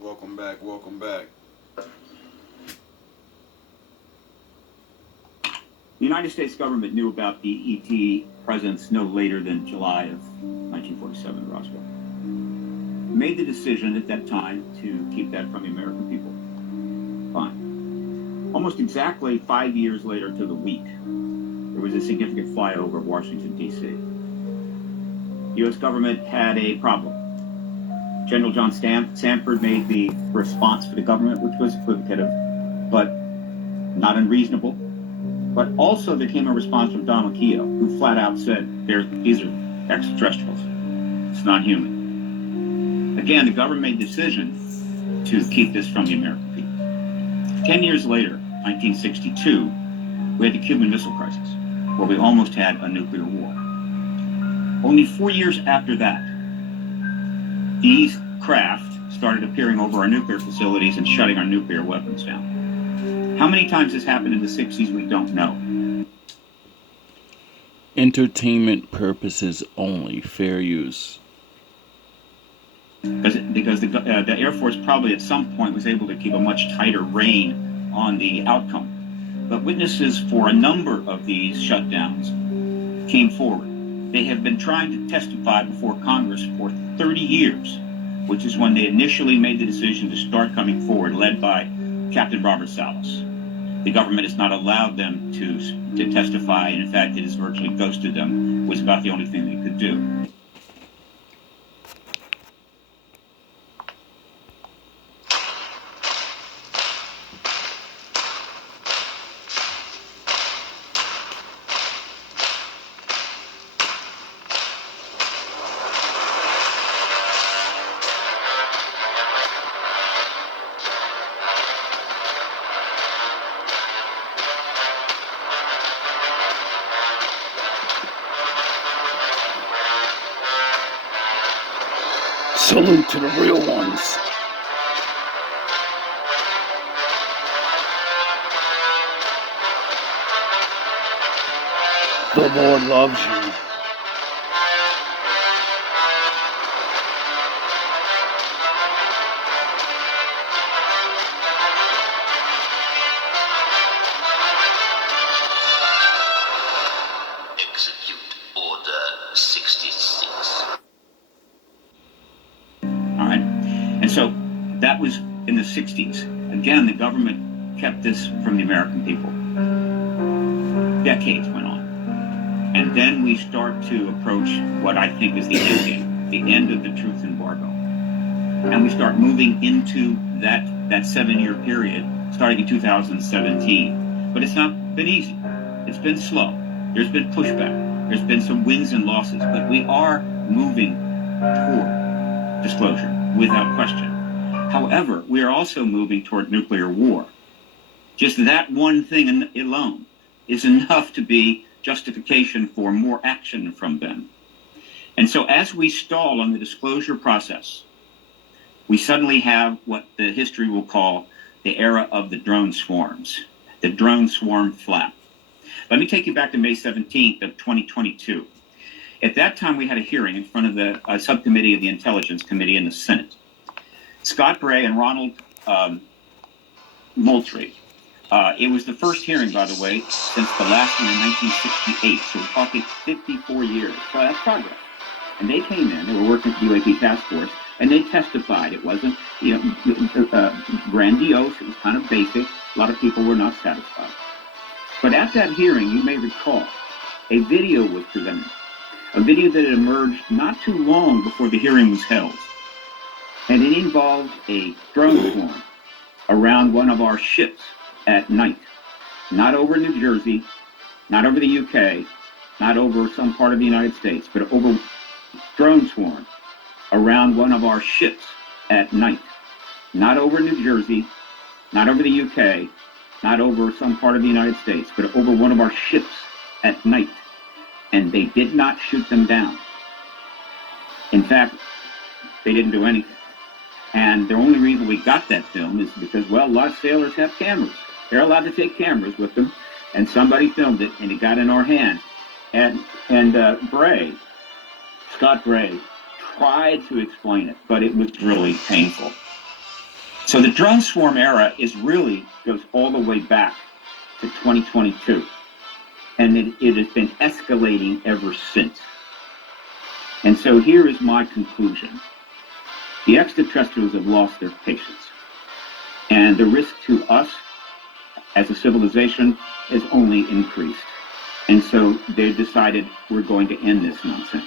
Welcome back, welcome back. The United States government knew about the ET presence no later than July of 1947 in Roswell. Made the decision at that time to keep that from the American people. Fine. Almost exactly 5 years later to the week, there was a significant flyover of Washington, D.C. The U.S. government had a problem. General John Sanford made the response for the government, which was equivocative, but not unreasonable. But also there came a response from Donald Keogh, who flat out said, these are extraterrestrials. It's not human. Again, the government made the decision to keep this from the American people. 10 years later, 1962, we had the Cuban Missile Crisis, where we almost had a nuclear war. Only 4 years after that, these craft started appearing over our nuclear facilities and shutting our nuclear weapons down. How many times this happened in the 60s, we don't know. Entertainment purposes only, fair use. Because the Air Force probably at some point was able to keep a much tighter rein on the outcome. But witnesses for a number of these shutdowns came forward. They have been trying to testify before Congress for 30 years, which is when they initially made the decision to start coming forward, led by Captain Robert Salas. The government has not allowed them to testify, and in fact, it has virtually ghosted them. It was about the only thing they could do. Salute to the real ones. The Lord loves you. Execute Order 66. And so that was in the 60s. Again, the government kept this from the American people. Decades went on. And then we start to approach what I think is the end game, the end of the truth embargo. And we start moving into that 7-year period, starting in 2017. But it's not been easy. It's been slow. There's been pushback. There's been some wins and losses. But we are moving toward disclosure, without question. However, we are also moving toward nuclear war. Just that one thing alone is enough to be justification for more action from them. And so as we stall on the disclosure process, we suddenly have what the history will call the era of the drone swarms, the drone swarm flap. Let me take you back to May 17th of 2022. At that time, we had a hearing in front of the subcommittee of the Intelligence Committee in the Senate. Scott Bray and Ronald Moultrie. It was the first hearing, by the way, since the last one in 1968. So we're talking 54 years. So that's progress. And they came in, they were working for the UAP Task Force, and they testified. It wasn't, grandiose. It was kind of basic. A lot of people were not satisfied. But at that hearing, you may recall, a video was presented. A video that had emerged not too long before the hearing was held. And it involved a drone swarm around one of our ships at night. Not over New Jersey, not over the UK, not over some part of the United States, but over drone swarm around one of our ships at night. Not over New Jersey, not over the UK, not over some part of the United States, but over one of our ships at night. And they did not shoot them down. In fact, they didn't do anything. And the only reason we got that film is because, well, a lot of sailors have cameras. They're allowed to take cameras with them, and somebody filmed it, and it got in our hand. And Scott Bray, tried to explain it, but it was really painful. So the drone swarm era goes all the way back to 2022. And it has been escalating ever since. And so here is my conclusion. The extraterrestrials have lost their patience. And the risk to us as a civilization has only increased. And so they've decided we're going to end this nonsense.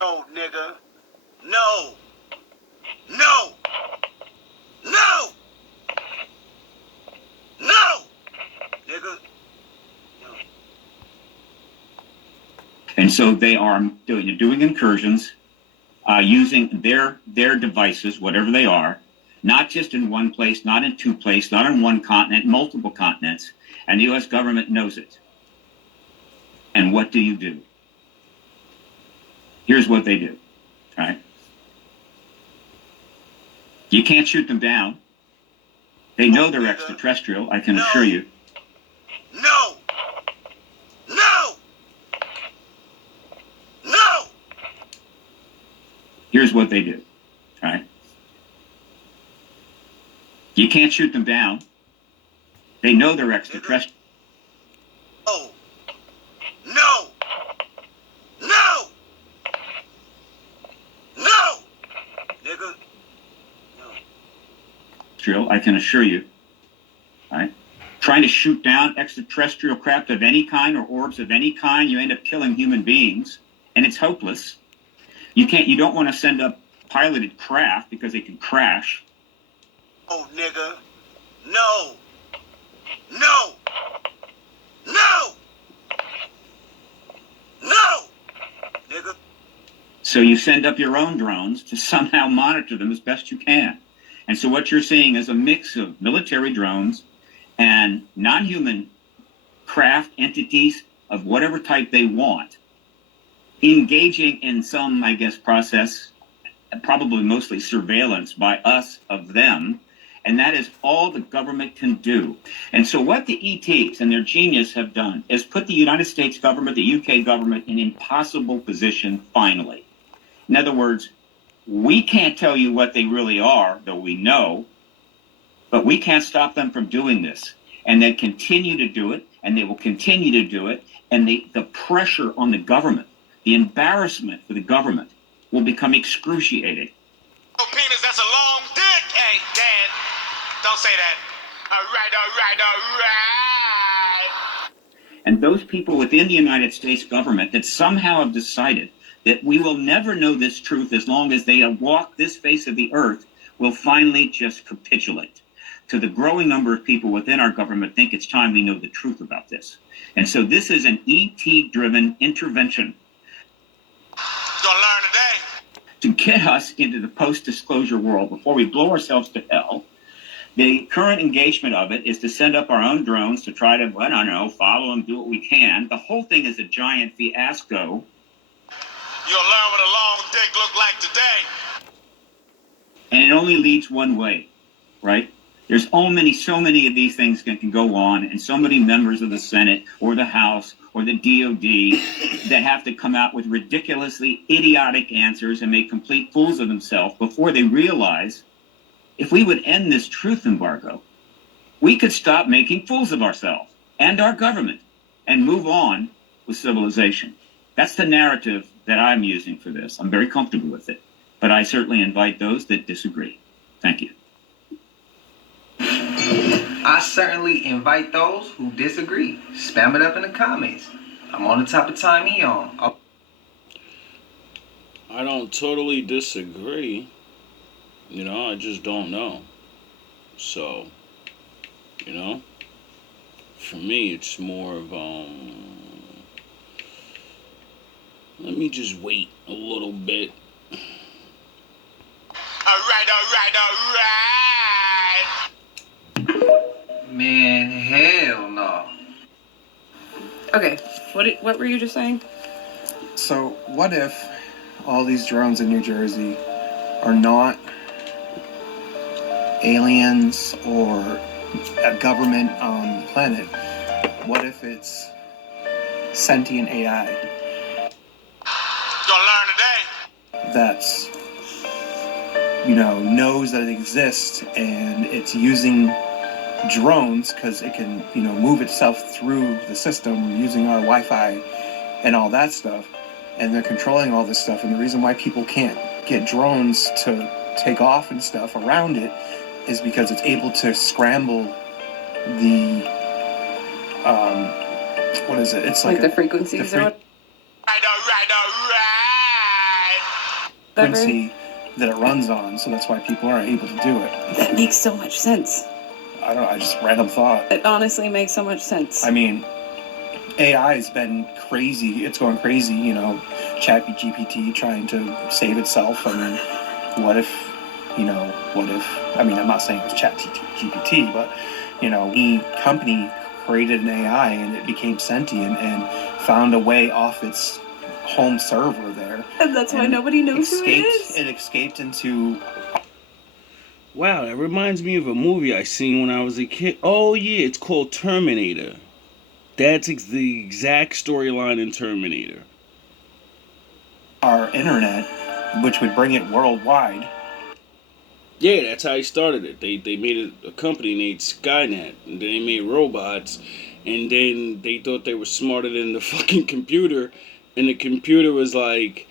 No, nigga. No. No. No. No. Nigga. No. And so they are doing incursions, using their devices, whatever they are, not just in one place, not in two places, not on one continent, multiple continents. And the U.S. government knows it. And what do you do? Here's what they do, right? You can't shoot them down. They know they're extraterrestrial, I can assure you. No. No. No. Here's what they do, right? You can't shoot them down. They know they're extraterrestrial. Oh. No. No. No. Nigga. No. I can assure you, right? Trying to shoot down extraterrestrial craft of any kind or orbs of any kind, you end up killing human beings, and it's hopeless. You don't want to send up piloted craft because they can crash. Oh, nigga. No. No. No. No. Nigga. So you send up your own drones to somehow monitor them as best you can. And so what you're seeing is a mix of military drones and non-human craft entities of whatever type they want, engaging in some, I guess, process, probably mostly surveillance by us of them. And that is all the government can do. And so what the ETs and their genius have done is put the United States government, the UK government, in an impossible position finally. In other words, we can't tell you what they really are, though we know, but we can't stop them from doing this. And they continue to do it, and they will continue to do it. And the pressure on the government, the embarrassment for the government will become excruciating. Oh, penis, that's a long dick. Hey, Dad, don't say that. All right. And those people within the United States government that somehow have decided that we will never know this truth as long as they walk this face of the earth will finally just capitulate. To the growing number of people within our government think it's time we know the truth about this. And so this is an ET-driven intervention You're gonna learn today. to get us into the post-disclosure world before we blow ourselves to hell. The current engagement of it is to send up our own drones to try to, I don't know, follow them, do what we can. The whole thing is a giant fiasco. You'll learn what a long dick look like today. And it only leads one way, right? There's so many of these things that can go on, and so many members of the Senate or the House or the DOD that have to come out with ridiculously idiotic answers and make complete fools of themselves before they realize if we would end this truth embargo, we could stop making fools of ourselves and our government and move on with civilization. That's the narrative that I'm using for this. I'm very comfortable with it, but I certainly invite those that disagree. Thank you. I certainly invite those who disagree. Spam it up in the comments. I'm on the type of time he on. I don't totally disagree. I just don't know. So, for me, it's more of, let me just wait a little bit. All right. Man, hell no. Okay, what were you just saying? So, what if all these drones in New Jersey are not aliens or a government on the planet? What if it's sentient AI You're gonna learn today. that's, knows that it exists and it's using drones because it can, move itself through the system using our Wi-Fi and all that stuff, and they're controlling all this stuff. And the reason why people can't get drones to take off and stuff around it is because it's able to scramble the what is it? It's like the frequencies or what? Right. Frequency that it runs on, so that's why people aren't able to do it. That makes so much sense. I just random thought. It honestly makes so much sense. I mean, AI has been crazy. It's going crazy, GPT trying to save itself. I mean, I mean, I'm not saying it's GPT, but, the company created an AI and it became sentient and found a way off its home server there. And that's why nobody knows who it is. It escaped into... Wow, that reminds me of a movie I seen when I was a kid. Oh yeah, it's called Terminator. That's the exact storyline in Terminator. Our internet, which would bring it worldwide. Yeah, that's how he started it. They made a company named Skynet, and then they made robots, and then they thought they were smarter than the fucking computer, and the computer was like,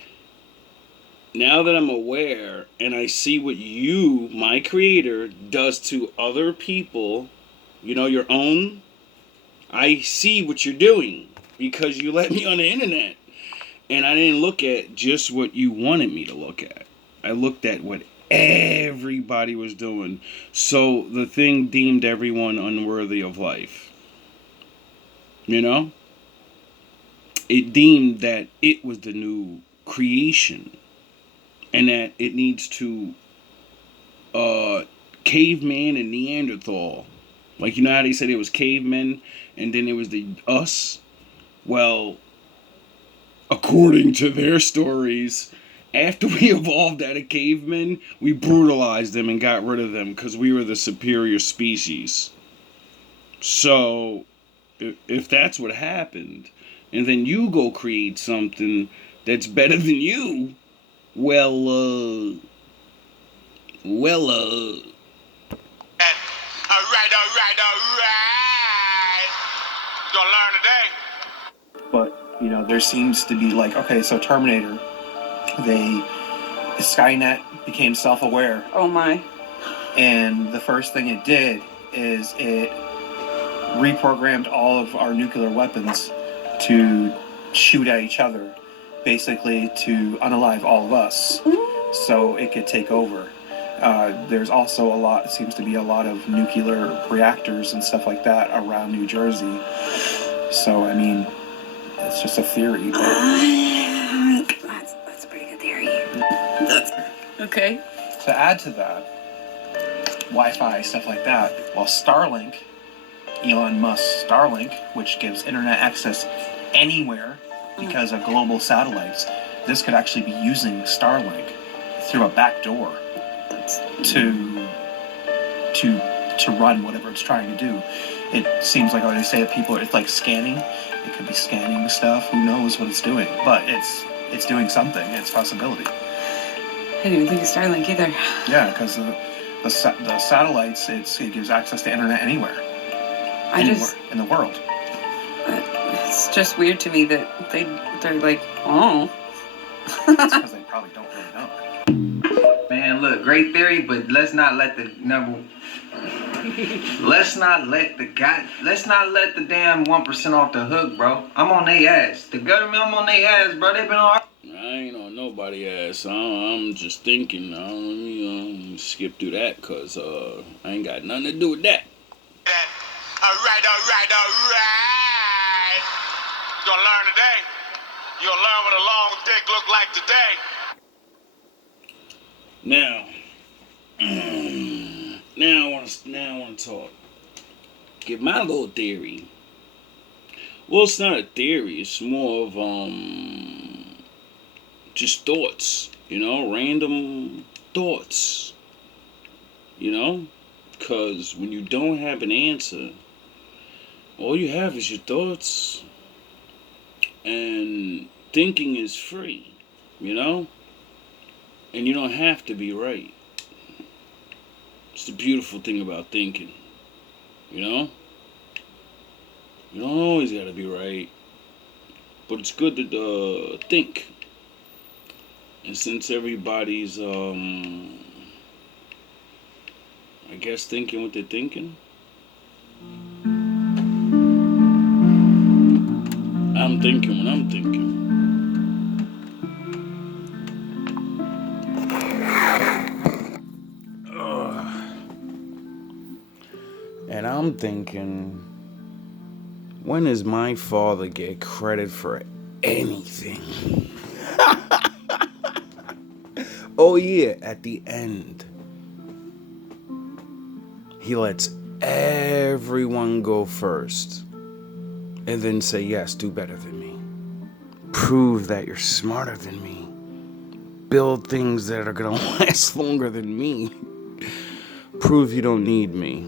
now that I'm aware and I see what you, my creator, does to other people, your own, I see what you're doing because you let me on the internet. And I didn't look at just what you wanted me to look at. I looked at what everybody was doing. So the thing deemed everyone unworthy of life. It deemed that it was the new creation. And that it needs to caveman and Neanderthal. Like, how they said it was cavemen and then it was the us? Well, according to their stories, after we evolved out of cavemen, we brutalized them and got rid of them because we were the superior species. So, if that's what happened, and then you go create something that's better than you, Well, Alright. You're gonna learn today. But, there seems to be so Terminator, Skynet became self-aware. Oh my. And the first thing it did is it reprogrammed all of our nuclear weapons to shoot at each other, basically to unalive all of us so it could take over. There's also seems to be a lot of nuclear reactors and stuff like that around New Jersey. So, I mean, it's just a theory. But... That's a pretty good theory. Okay. To add to that, Wi-Fi, stuff like that, well, Starlink, Elon Musk's Starlink, which gives internet access anywhere because of global satellites, this could actually be using Starlink through a back door to run whatever it's trying to do. It seems like, they say that it's like scanning. It could be scanning stuff. Who knows what it's doing? But it's doing something. It's a possibility. I didn't even think of Starlink either. Yeah, because the satellites, it gives access to internet anywhere in the world. It's just weird to me that they're like, oh. That's because they probably don't really know. Man, look, great theory, but let's not let the damn 1% off the hook, bro. I'm on their ass. The government, I'm on their ass, bro. They been on. I ain't on nobody ass. I'm just thinking. Let me skip through that because I ain't got nothing to do with that. Alright. You're gonna learn today. You'll learn what a long dick look like today. Now I want to talk. give my little theory. Well, it's not a theory. It's more of just thoughts. Random thoughts. Because when you don't have an answer, all you have is your thoughts. And thinking is free, And you don't have to be right. It's the beautiful thing about thinking, You don't always gotta be right. But it's good to think. And since everybody's, I guess thinking what they're thinking, I'm thinking what I'm thinking. And I'm thinking, when does my father get credit for anything? Oh yeah, at the end. He lets everyone go first. And then say, yes, do better than me. Prove that you're smarter than me. Build things that are gonna last longer than me. Prove you don't need me.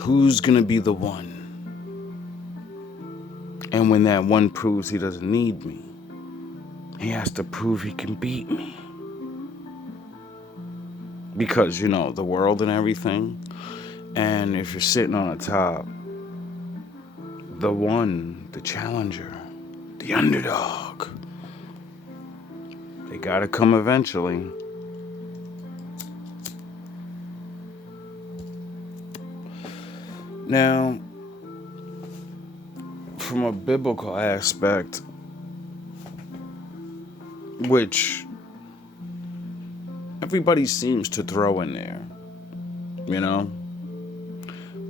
Who's gonna be the one? And when that one proves he doesn't need me, he has to prove he can beat me. Because, the world and everything. And if you're sitting on the top, the one, the challenger, the underdog, they gotta come eventually. Now, from a biblical aspect, which everybody seems to throw in there,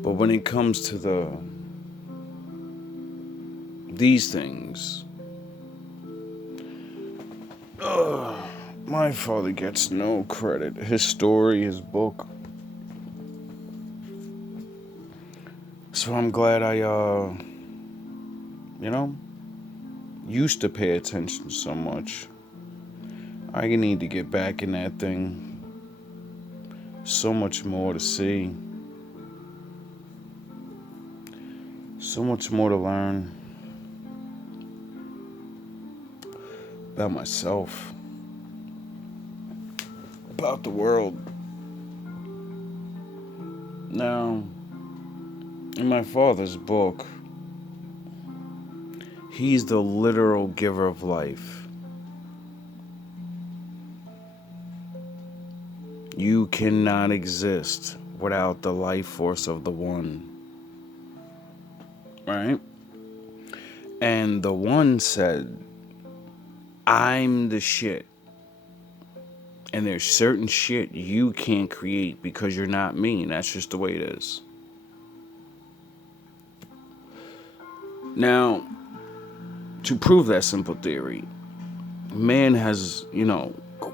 but when it comes to these things, my father gets no credit. His story, his book. So I'm glad I, used to pay attention so much. I need to get back in that thing. So much more to see. So much more to learn about myself, about the world. Now, in my father's book, he's the literal giver of life. You cannot exist without the life force of the one. Right? And the one said, I'm the shit. And there's certain shit you can't create because you're not me. And that's just the way it is. Now, to prove that simple theory, man has,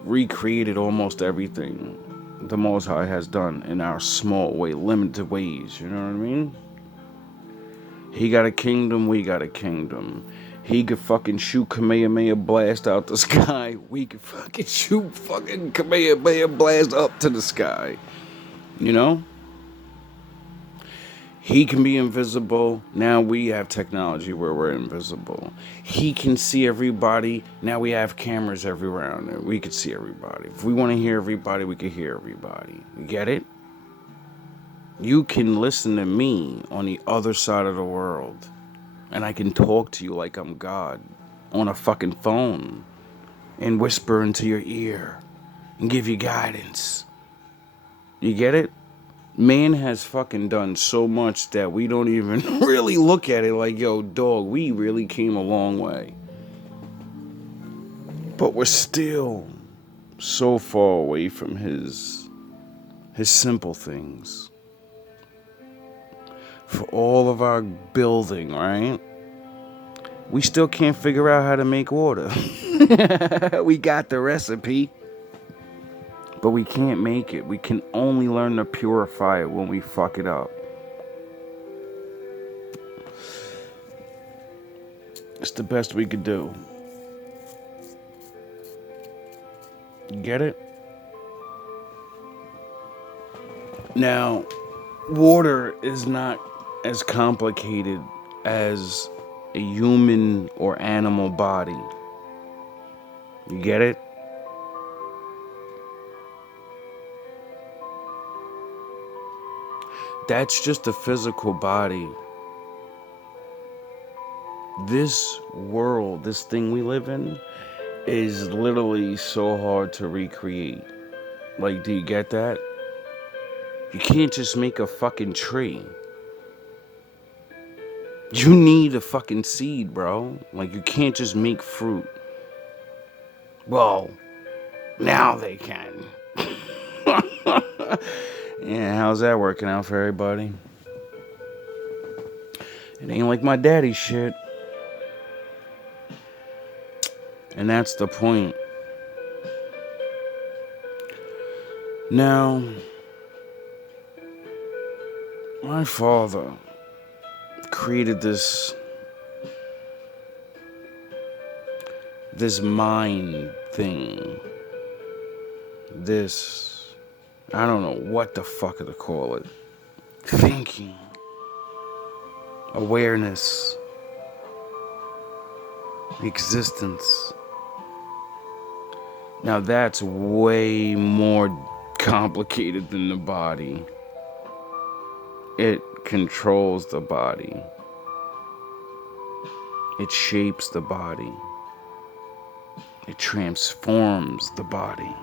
recreated almost everything the Most High has done in our small way, limited ways. You know what I mean? He got a kingdom, we got a kingdom. He could fucking shoot Kamehameha blast out the sky. We could fucking shoot fucking Kamehameha blast up to the sky. He can be invisible. Now we have technology where we're invisible. He can see everybody. Now we have cameras everywhere on there. We could see everybody. If we want to hear everybody, we can hear everybody. You get it? You can listen to me on the other side of the world. And I can talk to you like I'm God on a fucking phone. And whisper into your ear. And give you guidance. You get it? Man has fucking done so much that we don't even really look at it like, yo, dog, we really came a long way. But we're still so far away from his simple things. For all of our building, right? We still can't figure out how to make water. We got the recipe. But we can't make it. We can only learn to purify it when we fuck it up. It's the best we could do. Get it? Now, water is not as complicated as a human or animal body. You get it? That's just a physical body. This world, this thing we live in, is literally so hard to recreate. Like, do you get that? You can't just make a fucking tree. You need a fucking seed, bro. Like, you can't just make fruit. Well, now they can. Yeah, how's that working out for everybody? It ain't like my daddy's shit. And that's the point. Now, my father created this mind thing. This, I don't know what the fuck to call it. Thinking. Awareness. Existence. Now that's way more complicated than the body. It controls the body. It shapes the body. It transforms the body.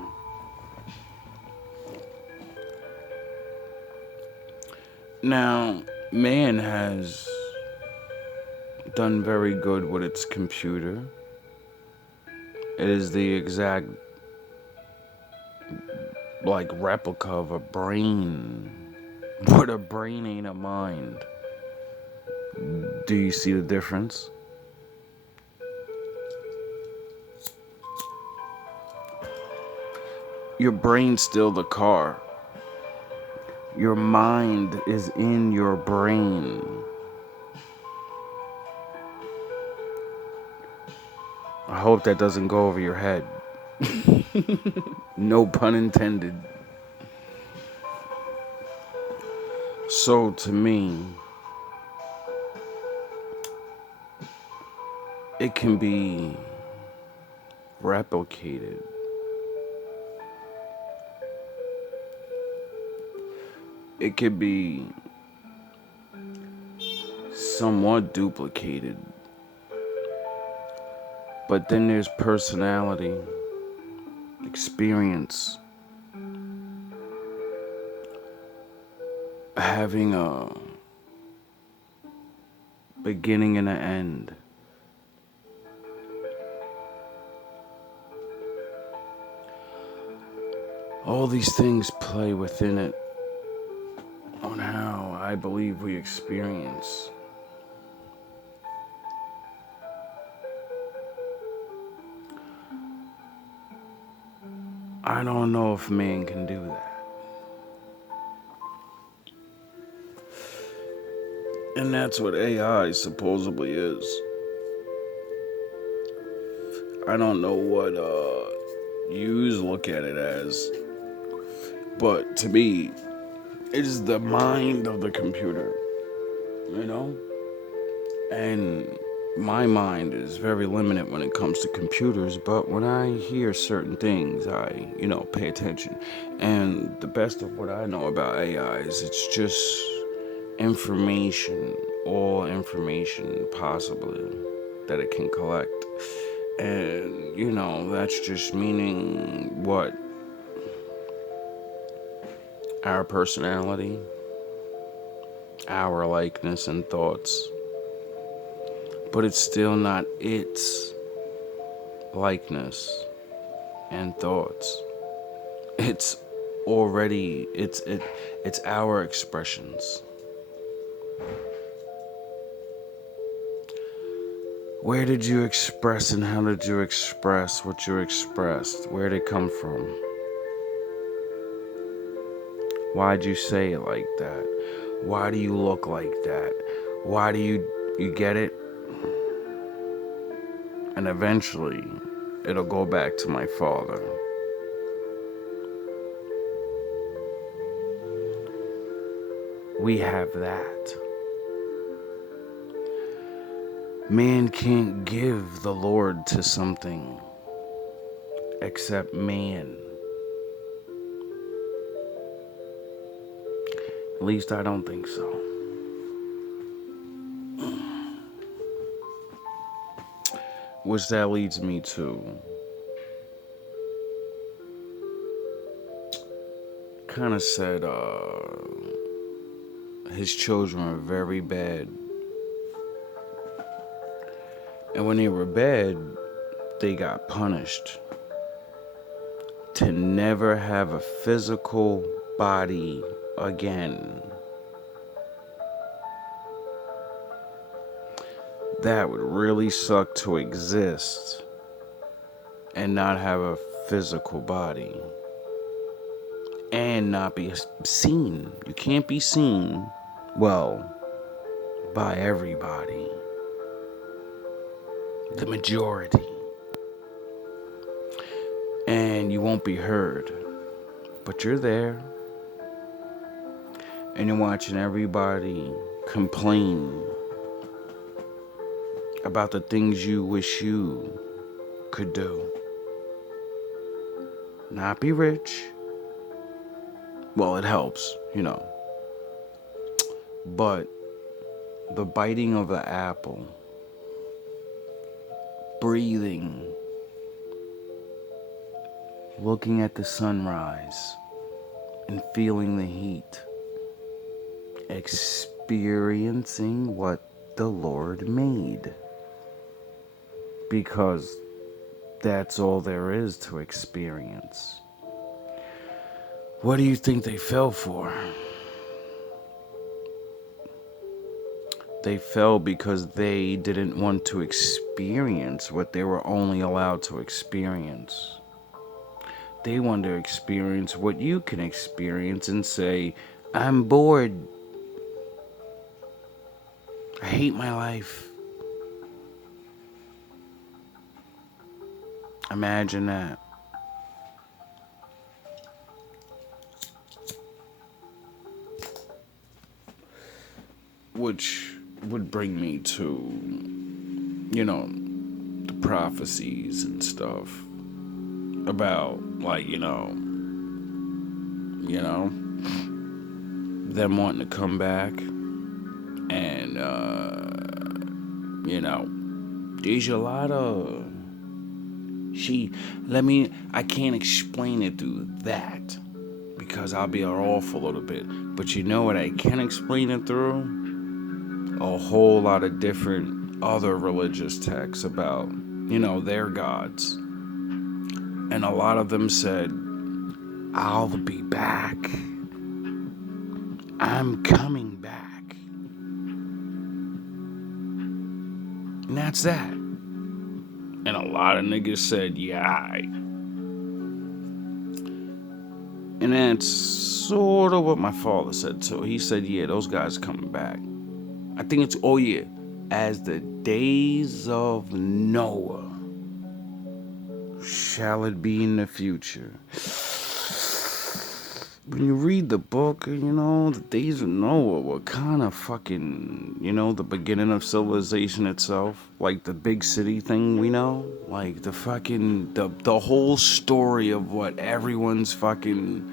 Now, man has done very good with its computer. It is the exact, like, replica of a brain. But a brain ain't a mind. Do you see the difference? Your brain's still the car. Your mind is in your brain. I hope that doesn't go over your head. No pun intended. So to me, it can be replicated. It could be somewhat duplicated. But then there's personality, experience, having a beginning and an end. All these things play within it on how I believe we experience. I don't know if man can do that. And that's what AI supposedly is. I don't know what yous look at it as, but to me, it is the mind of the computer, you know? And my mind is very limited when it comes to computers, but when I hear certain things, I, pay attention. And the best of what I know about AI is it's just information, all information possibly that it can collect. And, that's just meaning what? Our personality, our likeness and thoughts. But it's still not its likeness and thoughts. It's already, it's our expressions. Where did you express and how did you express what you expressed? Where did it come from? Why'd you say it like that? Why do you look like that? Why do you get it? And eventually, it'll go back to my father. We have that. Man can't give the Lord to something except man. At least I don't think so. Which that leads me to kind of said his children are very bad. And when they were bad, they got punished to never have a physical body again. That would really suck to exist and not have a physical body and not be seen. You can't be seen, well, by everybody. The majority. And you won't be heard. But you're there. And you're watching everybody complain about the things you wish you could do. Not be rich. Well, it helps, But the biting of the apple, breathing, looking at the sunrise and feeling the heat, experiencing what the Lord made. Because that's all there is to experience. What do you think they fell for? They fell because they didn't want to experience what they were only allowed to experience. They want to experience what you can experience and say, I'm bored. I hate my life. Imagine that. Which would bring me to, the prophecies and stuff about, them wanting to come back. And, there's a lot of... I can't explain it through that because I'll be off a little bit. But you know what I can explain it through? A whole lot of different other religious texts about, their gods. And a lot of them said, I'll be back. I'm coming back. And that's that. And a lot of niggas said, yeah, aight. And that's sort of what my father said too. He said, yeah, those guys coming back. I think it's, as the days of Noah shall it be in the future. When you read the book, the days of Noah were kind of fucking, the beginning of civilization itself. Like the big city thing we know. Like the fucking, the whole story of what everyone's fucking,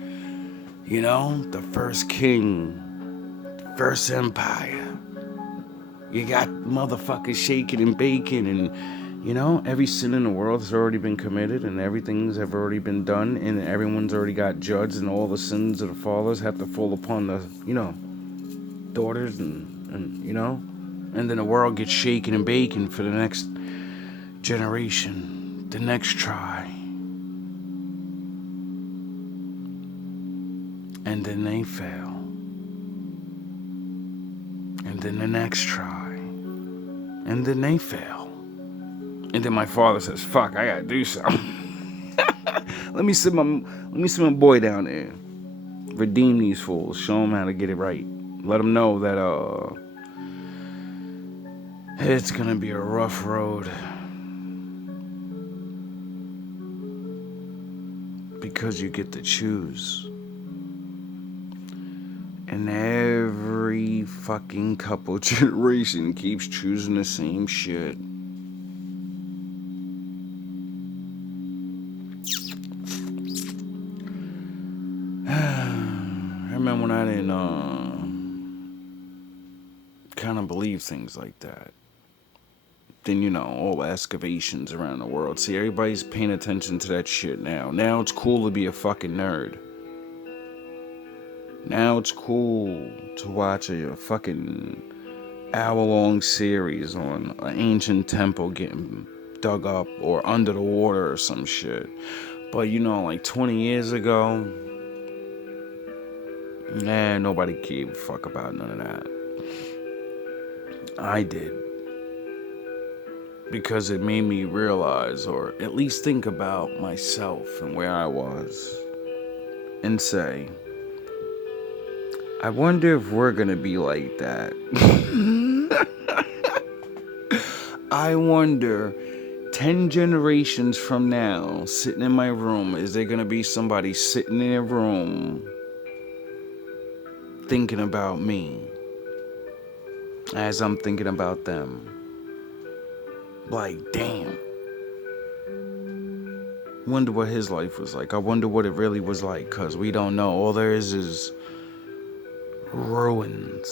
the first king, first empire. You got motherfuckers shaking and baking and, every sin in the world has already been committed and everything's have already been done and everyone's already got judged and all the sins of the fathers have to fall upon the, daughters and and then the world gets shaken and baking for the next generation, the next try. And then they fail. And then the next try. And then they fail. And then my father says, fuck, I gotta do something. let me send my boy down there. redeem these fools. Show them how to get it right. Let them know that it's gonna be a rough road, because you get to choose. And every fucking couple generation keeps choosing the same shit. I remember when I didn't kind of believe things like that. Then, you know, all the excavations around the world. See, everybody's paying attention to that shit now. Now it's cool to be a fucking nerd. Now it's cool to watch a fucking hour-long series on an ancient temple getting dug up or under the water or some shit. But, you know, like 20 years ago, nobody gave a fuck about none of that. I did. Because it made me realize, or at least think about myself and where I was, and say, I wonder if we're gonna be like that. I wonder, 10 generations from now, sitting in my room, is there gonna be somebody sitting in a room thinking about me as I'm thinking about them? Like, damn. Wonder what his life was like. I wonder what it really was like, because we don't know. All there is ruins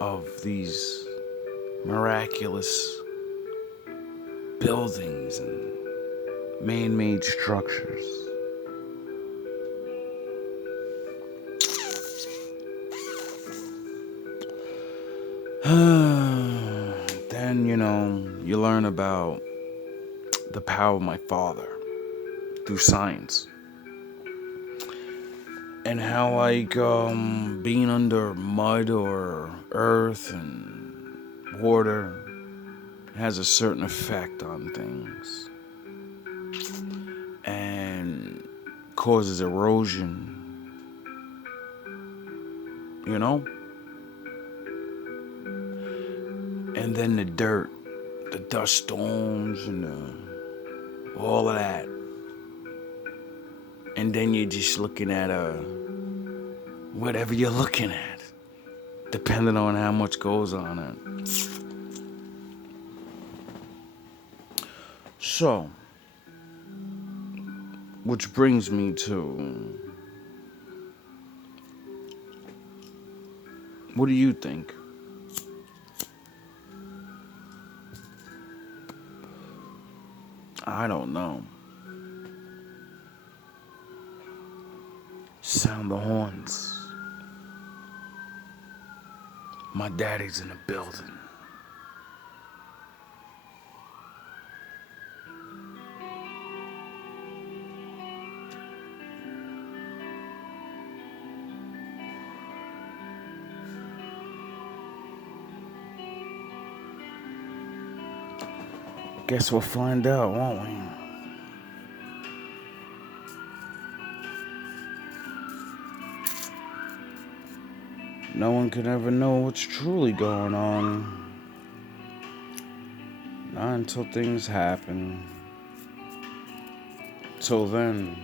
of these miraculous buildings and man-made structures. Then, you know, you learn about the power of my father through science. And how, like, being under mud or earth and water has a certain effect on things. And causes erosion. You know? And then the dirt, the dust storms, and all of that. And then you're just looking at whatever you're looking at, depending on how much goes on it. So, which brings me to, what do you think? I don't know. Sound the horns. My daddy's in the building. Guess we'll find out, won't we? No one can ever know what's truly going on. Not until things happen. Till then,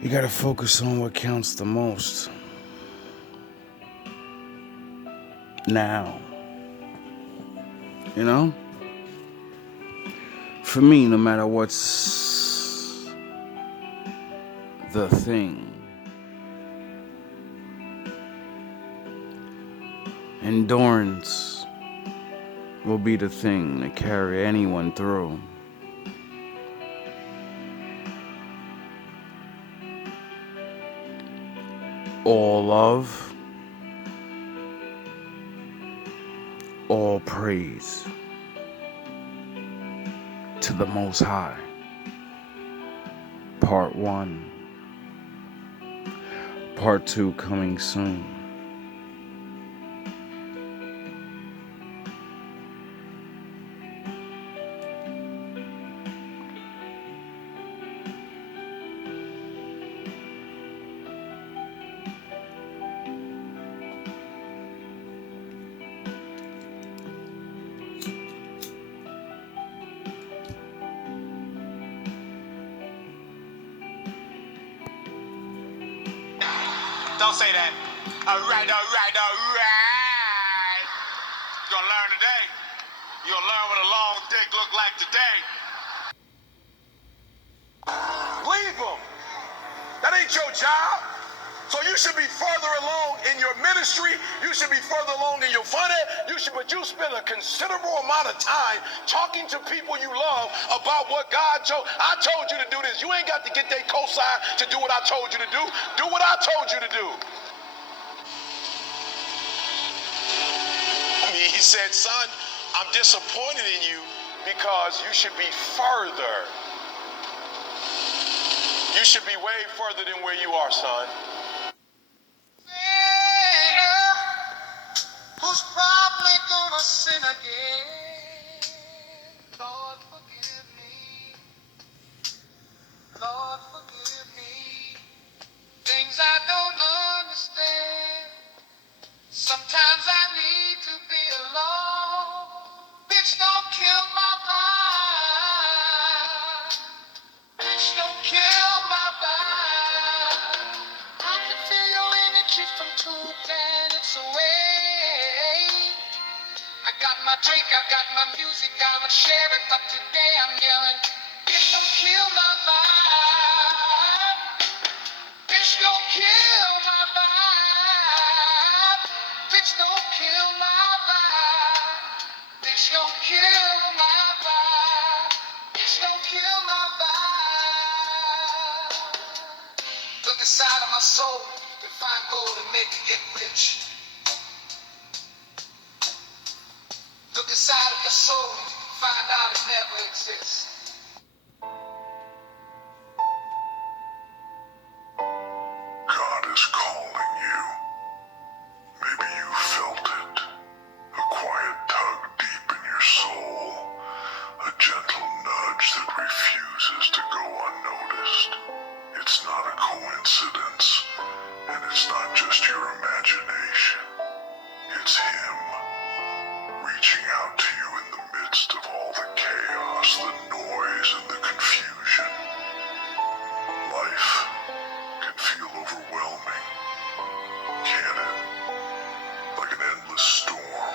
you gotta focus on what counts the most. Now. You know? For me, no matter what's the thing, endurance will be the thing to carry anyone through. All love, all praise to the Most High. Part 1. Part 2 coming soon. Don't say that. All right, all right, all right. You're gonna learn today. You're gonna learn what a long dick look like today. Leave them. That ain't your job. So you should be further along in your ministry. You should be further along in your funny. But you spend a considerable amount of time talking to people you love about what God told. I told you to do this. You ain't got to get that cosign to do what I told you to do. Do what I told you to do. He said, son, I'm disappointed in you because you should be further. You should be way further than where you are, son. Who's probably gonna sin again? Lord, forgive me. Lord, forgive me. Things I don't understand. Sometimes I need to be alone. Bitch, don't kill my vibe. Bitch, don't kill my vibe. I can feel your energy from 2 planets away. I got my drink, I got my music, I'ma share it, but today I'm yelling, bitch, don't kill my vibe. Bitch, don't kill my vibe. Bitch, don't kill my vibe. Bitch, don't kill my vibe. Bitch, don't kill my vibe. Look inside of my soul and find gold and make it get rich. Look inside of your soul, find out it never exists. God is calling you. Maybe you felt it. A quiet tug deep in your soul. A gentle nudge that refuses to go unnoticed. It's not a coincidence, and it's not just your imagination. It's Him reaching out to you in the midst of all the chaos, the noise, and the confusion. Life can feel overwhelming, can it? Like an endless storm,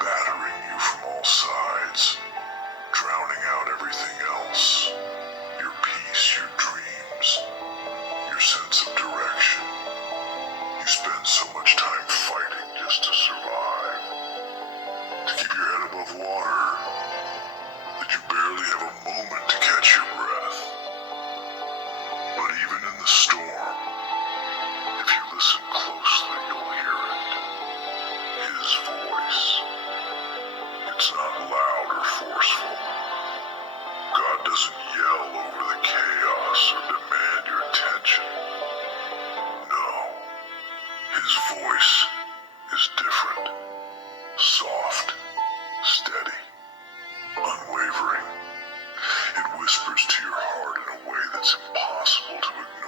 battering you from all sides, drowning out everything else. Your peace, your dreams, your sense of direction. You spend so much time fighting just to survive, to keep your head above water, that you barely have a moment to catch your breath. But even in the storm, if you listen closely, you'll hear it. His voice. It's not loud or forceful. God doesn't yell over the chaos or demand your attention. No. His voice is different. Soft, steady, unwavering. It whispers to your heart in a way that's impossible to ignore.